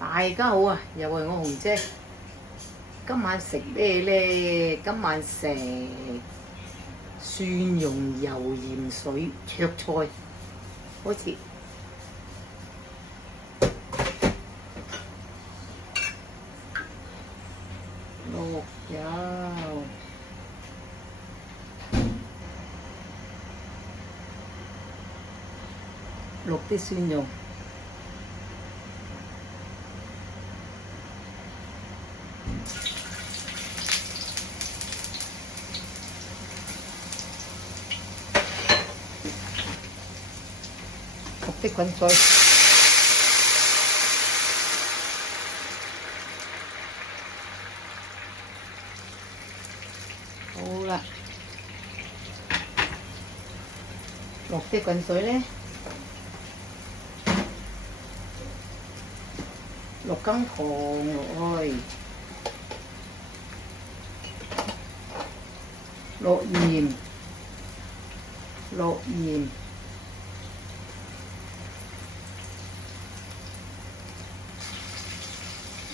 大家好啊，又係我紅姐。今晚食咩呢？今晚食蒜蓉油鹽水灼菜，好似落油，落啲蒜蓉。落啲滾水，好啦，落啲滾水咧，落羹糖落去，落鹽，落鹽。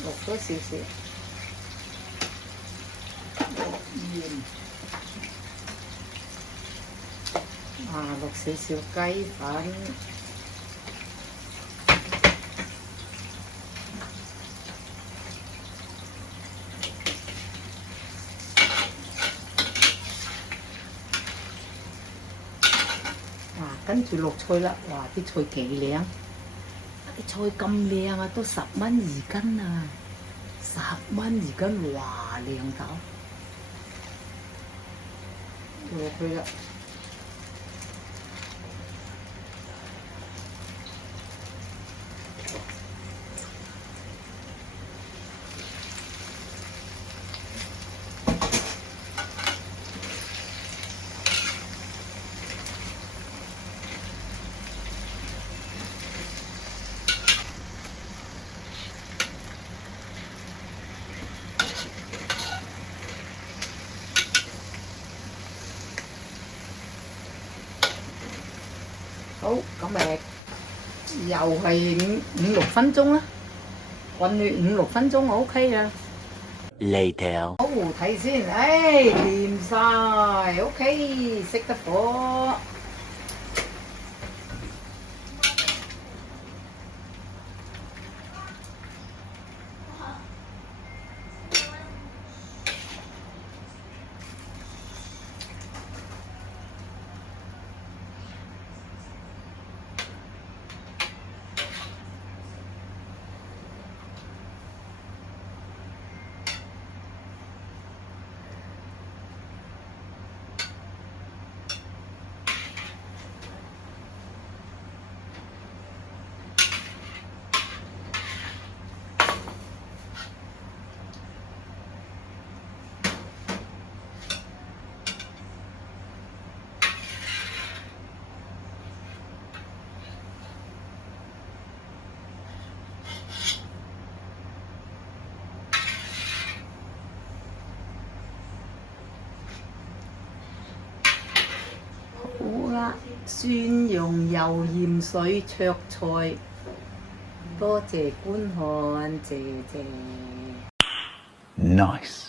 落多少少，落鹽，落少少雞粉，跟住落菜啦，哇！啲菜幾靚，啲菜咁靚啊，都10蚊2斤啊！10蚊2斤，哇，靚到落去啦。好，咁又係五六分鐘啦，滾你5、6分鐘就 OK 啦。Later。好睇先，掂晒 ，OK，熄得火。好啦，蒜蓉油鹽水灼菜，多謝觀看，謝謝。Nice。